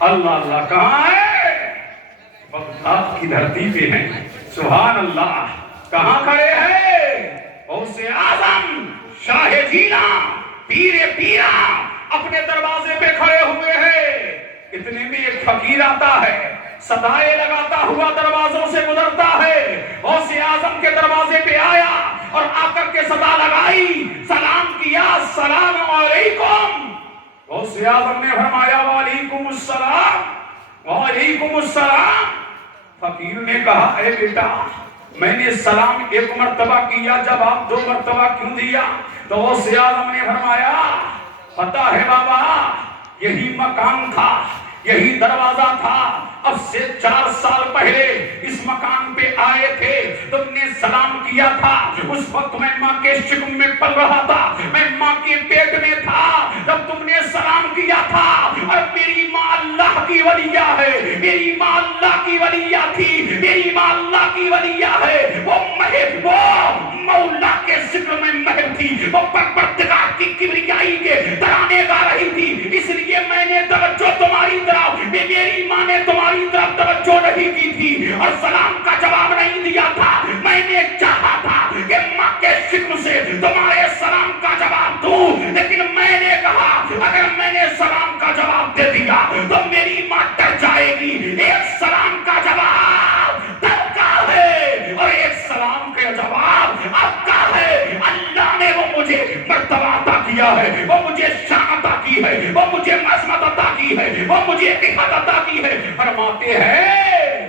اللہ اللہ کہاں ہے؟ بغداد کی دھرتی پہ ہیں. سبحان اللہ. کہاں کھڑے ہیں؟ غوث اعظم شاہ جینا پیر پیرا اپنے دروازے پہ کھڑے ہوئے ہیں. اتنے میں ایک فقیر آتا ہے, صدائے لگاتا ہوا دروازوں سے گزرتا ہے. غوث اعظم کے دروازے پہ آیا اور آ کر کے صدا لگائی, سلام کیا, السلام علیکم. غوث اعظم نے فرمایا وعلیکم السلام, وعلیکم السلام. فقیر نے کہا اے بیٹا, میں نے سلام ایک مرتبہ کیا, جب آپ 2 مرتبہ کیوں دیا؟ تو غوث اعظم نے فرمایا پتہ ہے بابا, یہی مکان تھا, یہی دروازہ تھا. اب سے 4 سال پہلے اس مکان پہ آئے تھے, تم نے سلام کیا تھا. اس وقت میں ماں کے شکم میں پل رہا تھا, میں ماں کے پیٹ میں تھا جب تم نے سلام کیا تھا. اور میری ماں اللہ کی ولیہ ہے, میری ماں اللہ کی ولیہ تھی, میری ماں اللہ کی ولیہ ہے. وہ مہر, وہ مولا کے ذکر میں مہر تھی, وہ پروردگار کی کبریائی کے ترانے گا رہی تھی. اس لیے میں نے توجہ تمہاری طرف, میری ماں نے تمہاری طرف توجہ نہیں کی تھی اور سلام کا جواب نہیں دیا تھا. میں نے چاہا تھا کہ ماں کے شکر سے تمہارے سلام کا جواب دوں, لیکن میں نے کہا اگر میں نے سلام کا جواب دے دیا تو میری ماں ڈر جائے گی. ایک سلام کا جواب تب کا ہے اور ایک سلام کا جواب اب کا ہے. اللہ نے وہ مجھے مرتبہ عطا کیا ہے, وہ مجھے شان عطا کی ہے, وہ مجھے عظمت عطا کی ہے, وہ مجھے عزت عطا کی ہے. فرماتے ہیں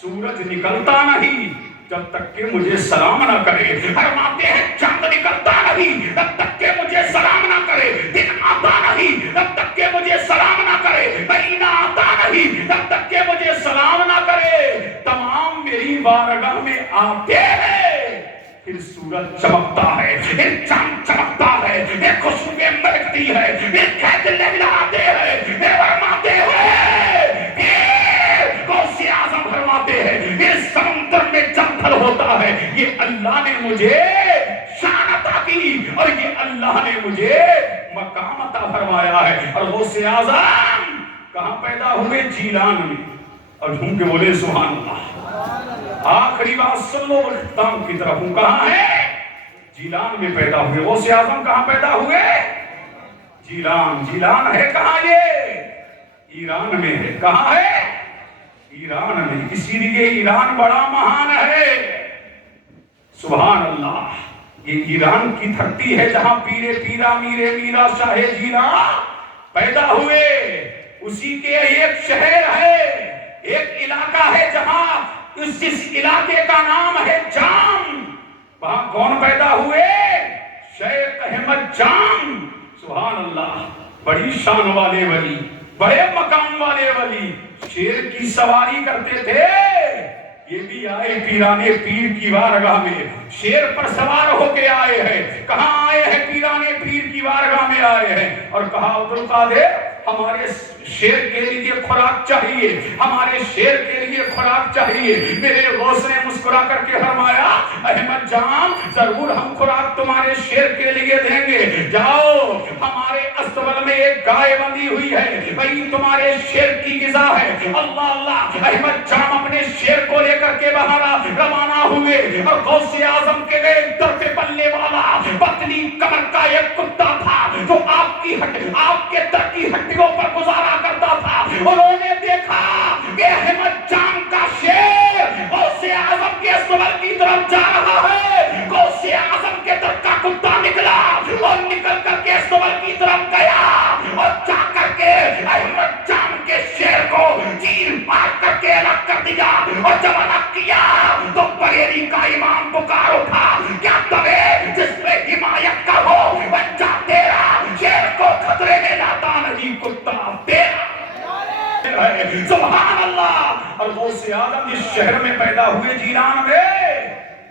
سورج نکلتا نہیں جب تک کہ مجھے سلام نہ کرے. فرماتے ہیں چاند نکلتا نہیں جب تک کہ مجھے سلام نہ کرے. دن آتا نہیں جب تک کہ مجھے سلام نہ کرے. مہینہ آتا نہیں جب تک کہ مجھے سلام نہ کرے. تمام میری بارگاہ میں آتے ہیں, پھر سورج چمکتا ہے, پھر چاند چمکتا ہے, پھر خوشبوئیں مہکتی ہے, پھر کھیت لہلاتے ہیں. پھر فرماتے ہیں, پھر غوث اعظم فرماتے ہیں پھر سمندر میں جنگل ہوتا ہے. یہ اللہ نے مجھے شان عطا کی اور یہ اللہ نے مجھے مقام عطا فرمایا ہے. اور غوث اعظم کہاں پیدا ہوئے؟ جیلان میں. اور جھوم کے بولے سبحان اللہ. آخری بات سن لو, اختتام کی طرف ہوں. کہاں ہے؟ جیلان میں پیدا ہوئے. غوث اعظم کہاں پیدا ہوئے؟ جیلان. جیلان ہے کہاں؟ یہ ایران میں ہے. کہاں ہے؟ ایران میں. اسی لیے ایران بڑا مہان ہے. سبحان اللہ. یہ ایران کی دھرتی ہے جہاں پیرے پیرا میرے میرا شاہ جینا پیدا ہوئے. اسی کے ایک شہر ہے, ایک علاقہ ہے جہاں اس علاقے کا نام ہے جام. وہاں کون پیدا ہوئے؟ شیخ احمد جام. سبحان اللہ. بڑی شان والے ولی, بڑے مقام والے ولی, شیر کی سواری کرتے تھے. یہ بھی آئے پیرانے پیر کی بارگاہ میں, شیر پر سوار ہو کے آئے ہیں. کہاں آئے ہیں؟ پیرانے پیر کی بارگاہ میں آئے ہیں اور کہا عبدالقادر ہمارے شیر کے لیے خوراک چاہیے, ہمارے شیر کے لیے خوراک چاہیے. میرے غوث نے مسکرا کر کے فرمایا احمد جان ضرور ہم خوراک تمہارے شیر کے لیے دیں گے. جاؤ, ہمارے استبل میں ایک گائے بندھی ہوئی ہے, وہی تمہارے شیر کی غذا ہے. اللہ اللہ. احمد جان اپنے شیر کو لے کر کے باہر روانہ ہوئے اور غوث اعظم کے گئے در پہ پلنے والا پتلی کمر کا ایک کتا تھا جو آپ کے در کی ہڈیوں پر گزارا کرتا تھا. انہوں نے دیکھا کہ احمد جان کا شیر غوث اعظم کے استبل کی طرف جا رہا ہے. غوث اعظم کے در کا کتا نکلا اور نکل کر کے استبل کی طرف گیا اور جا کر کے احمد جان کے شیر کو چیر مار کر کے الگ کر دیا. اور جب الگ کیا تو بریلی کا امام پکار اٹھا, کیا تمہیں جس میں حمایت کا ہو بچہ تیرا شیر کو خطرے میں لاتا نہیں, کتا تیرا. سبحان اللہ. اور غوث اعظم جس شہر میں پیدا ہوئے جیلان میں,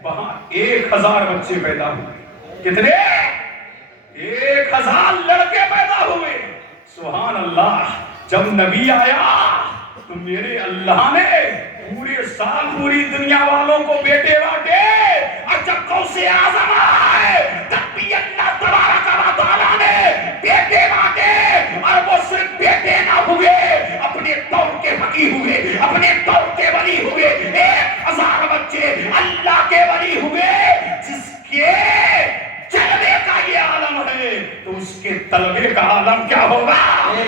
وہاں 1000 بچے پیدا ہوئے. کتنے؟ 1000 لڑکے پیدا ہوئے. سبحان اللہ. جب نبی آیا تو میرے اللہ نے پورے سال پوری دنیا والوں کو بیٹے بانٹے. اور جب غوث اعظم آئے تب بھی اللہ تبارک و تعالیٰ نے بیٹے بانٹے. اور وہ صرف بیٹے نہ ہوئے, اپنے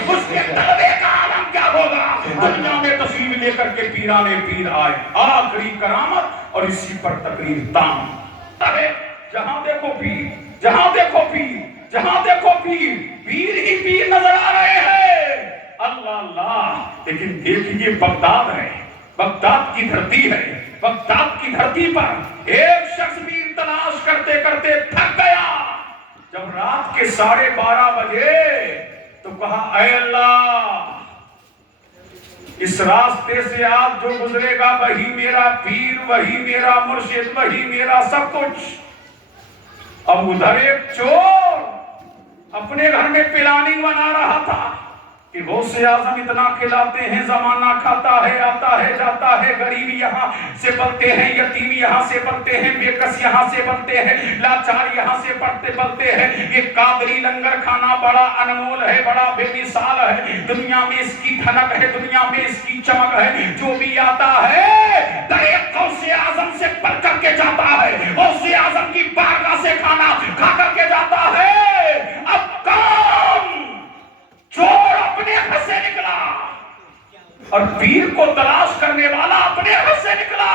اس کے طلبے کا عالم کیا ہوگا؟ دنیا میں تشریف لے کر کے پیرانے پیر آئے، آخری کرامت اور اسی پر تقریر تام۔ جہاں دیکھو پیر، جہاں دیکھو پیر، جہاں دیکھو پیر، پیر ہی پیر نظر آ رہے ہیں۔ اللہ اللہ، لیکن دیکھیے بغداد ہے، بغداد کی دھرتی ہے، بغداد کی دھرتی پر ایک شخص پیر تلاش کرتے کرتے تھک گیا۔ جب رات کے 12:30 بجے تو کہا اے اللہ، اس راستے سے آج جو گزرے گا وہی میرا پیر، وہی میرا مرشد، وہی میرا سب کچھ۔ اب ادھر ایک چور اپنے گھر میں پلاننگ بنا رہا تھا کہ غوث اعظم اتنا کھلاتے ہیں، زمانہ کھاتا ہے، آتا ہے جاتا ہے، غریب یہاں سے بلتے ہیں، یتیم یہاں سے بلتے ہیں، بے کس یہاں سے بلتے ہیں، لاچار یہاں سے بلتے ہیں۔ یہ قادری لنگر کھانا بڑا انمول ہے، بڑا بے مثال ہے، دنیا میں اس کی دھنک ہے، دنیا میں اس کی چمک ہے۔ جو بھی آتا ہے درے غوث اعظم سے بل کر کے جاتا ہے، غوث اعظم کی بارگاہ سے کھانا کھا کر کے جاتا ہے۔ اب کام چور اپنے گھر سے نکلا اور پیر کو تلاش کرنے والا اپنے گھر سے نکلا۔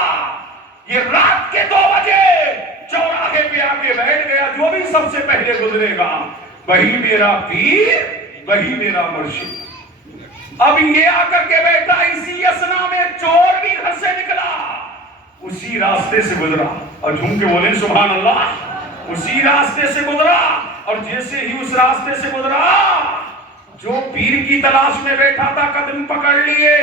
یہ رات کے 2 بجے چوراہے پہ آ کے بیٹھ گیا، جو بھی سب سے پہلے گزرے گا وہی میرا پیر، وہی میرا مرشد۔ اب یہ آ کر کے بیٹھا، اسی اسنا میں چور بھی گھر سے نکلا، اسی راستے سے گزرا، اور جھوم کے بولیں سبحان اللہ، اسی راستے سے گزرا، اور جیسے ہی اس راستے سے گزرا جو پیر کی تلاش میں بیٹھا تھا قدم پکڑ لیے،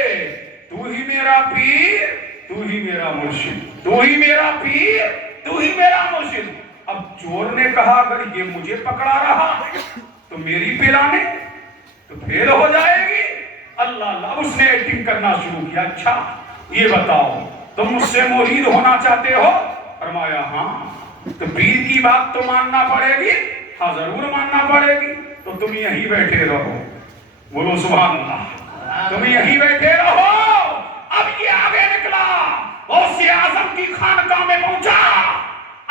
تو ہی میرا پیر، تو ہی میرا مرشد، تو ہی میرا پیر، تو ہی میرا مرشد۔ اب چور نے کہا اگر یہ مجھے پکڑا رہا تو میری پلانے تو پھیل ہو جائے گی۔ اللہ اللہ، اس نے ایکٹنگ کرنا شروع کیا۔ اچھا یہ بتاؤ تم مجھ سے مرید ہونا چاہتے ہو؟ فرمایا ہاں۔ تو پیر کی بات تو ماننا پڑے گی؟ ہاں ضرور ماننا پڑے گی۔ تو تم یہیں بیٹھے رہو، بولو سبحان اللہ، تم یہیں بیٹھے رہو۔ اب یہ آگے نکلا، غوث اعظم کی خانقاہ میں پہنچا۔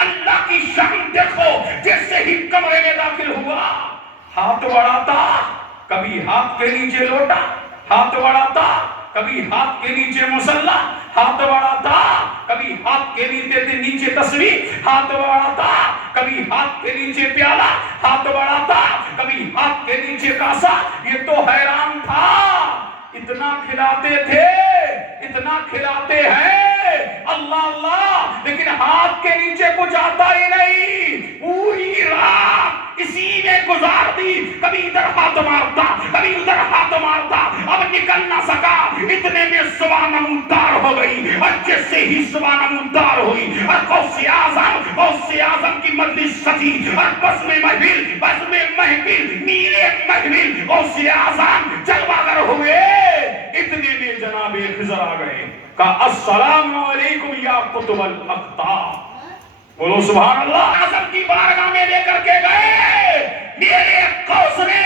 اللہ کی شان دیکھو، جیسے ہی کمرے میں داخل ہوا، ہاتھ بڑھاتا، کبھی ہاتھ کے نیچے لوٹا، ہاتھ بڑھاتا، کبھی ہاتھ کے نیچے مصلی، ہاتھ بڑھاتا، کبھی ہاتھ کے نیچے تسبیح، ہاتھ بڑھاتا، کبھی ہاتھ کے نیچے پیالہ، ہاتھ بڑھاتا، کبھی ہاتھ کے نیچے کاسا۔ یہ تو حیران تھا، اتنا کھلاتے تھے، اتنا کھلاتے ہیں، اللہ اللہ، لیکن ہاتھ کے نیچے کچھ آتا ہی نہیں۔ پوری رات اسی نے گزار دی، کبھی ادھر ہاتھ مارتا، کبھی ادھر ہاتھ مارتا، اب نکل نہ سکا۔ اتنے میں صبح نمودار ہو گئی، اور جیسے ہی صبح نمودار ہوئی اور غوث اعظم کی مجلس سجی، اور بزم محفل، میرے محفل، غوث اعظم جلوہ گر ہوئے۔ اتنے میں جناب خضر آ گئے، کہا السلام علیکم یا قطب الاقطاب، بولو سبحان اللہ۔ اعظم کی بارگاہ میں لے کر کے گئے، میرے غوث نے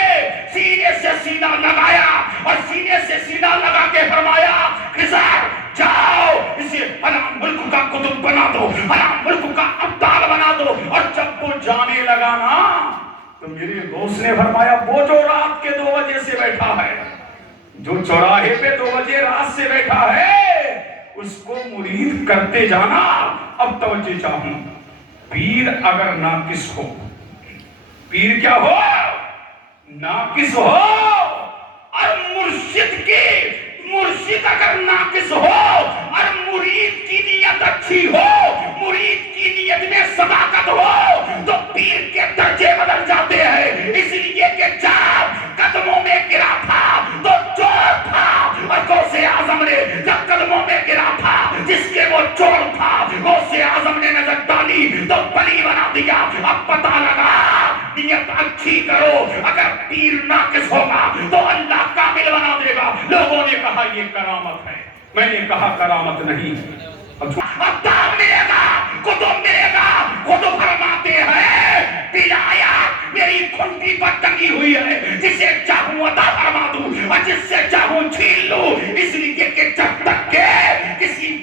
سینے سے سینہ لگایا، اور سینے سے سینہ لگا کے فرمایا خضر جاؤ، اسے فلاں ملک کا قطب بنا دو، فلاں ملک کا ابدال بنا دو۔ اور جب وہ جانے لگا نا تو میرے غوث نے فرمایا وہ جو رات کے 2 بجے سے بیٹھا ہے، جو چوراہے پہ 2 بجے رات سے بیٹھا ہے، اس کو مرید کرتے جانا۔ اب توجہ چاہوں، پیر اگر ناقص ہو، پیر کیا ہو؟ ناقص ہو، اور مرشد اگر ناقص ہو اور مرید کی نیت اچھی ہو، مرید کی نیت میں صداقت ہو، تو پیر کے درجے بدل جاتے ہیں۔ اس لیے کہ جب قدموں میں گرا تھا تو چور تھا، اور غوث اعظم نے جب قدموں میں گرا تھا جس کے وہ چور تھا، غوث اعظم نے نظر ڈالی تو بلی بنا دیا۔ اب پتہ لگا نیت اچھی کرو، اگر پیر ناقص ہوگا تو اللہ کامل بنا دے گا۔ لوگوں نے کہا یہ کرامت ہے، میں نے کہا کرامت نہیں۔ ابدال ملے گا، قطب ملے گا، خود فرماتے ہیں ولایت میری کھنٹی پر ٹنگی ہوئی ہے، جسے چاہوں عطا فرما دوں اور جس سے چاہوں چھین لوں۔ اس لیے کہ جب تک کہ کسی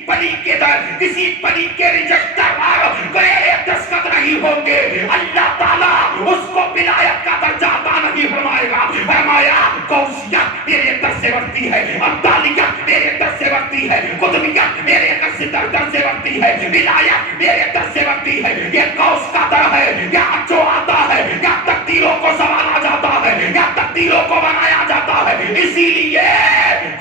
بلی کے رجسٹر پر میرے دستخط نہیں ہوں گے، اللہ تعالیٰ اس کو ولایت کا درجہ عطا نہیں فرمائے گا۔ فرمایا سے بڑھتی ہے، عبدالیہ میرے در سے بڑھتی ہے، قطبیہ میرے در سے بڑھتی ہے، ولایت میرے در سے بڑھتی ہے۔ یہ غوث کا در ہے، یا جو آتا ہے یا تقدیروں کو سنبھالا جاتا ہے یا تقدیروں کو بنایا جاتا ہے۔ اسی لیے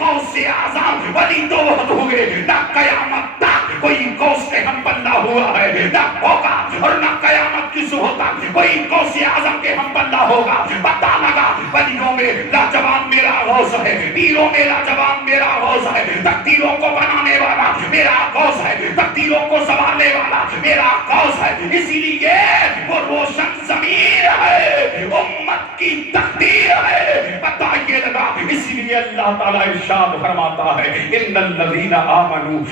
غوث اعظم ولی تو ہوئے، نہ قیامت تک کوئی غوث کے ہم بندہ ہوا ہے، نہ ہوگا، اور نہ قیامت کی صبح تک کوئی غوث اعظم کے ہم بندہ ہوگا۔ پتہ لگا ولیوں میں لاجواب میرا غوث ہے، پیروں میں لاجواب میرا غوث ہے، تقدیروں کو بنانے والا میرا غوث ہے، تقدیروں کو سنبھالنے والا میرا غوث ہے۔ اسی لیے وہ روشن ضمیر ہے، امت کی تقدیر ہے، پتہ یہ لگا۔ اسی لیے اللہ تعالیٰ ارشاد فرماتا ہے ان الذین آمنوا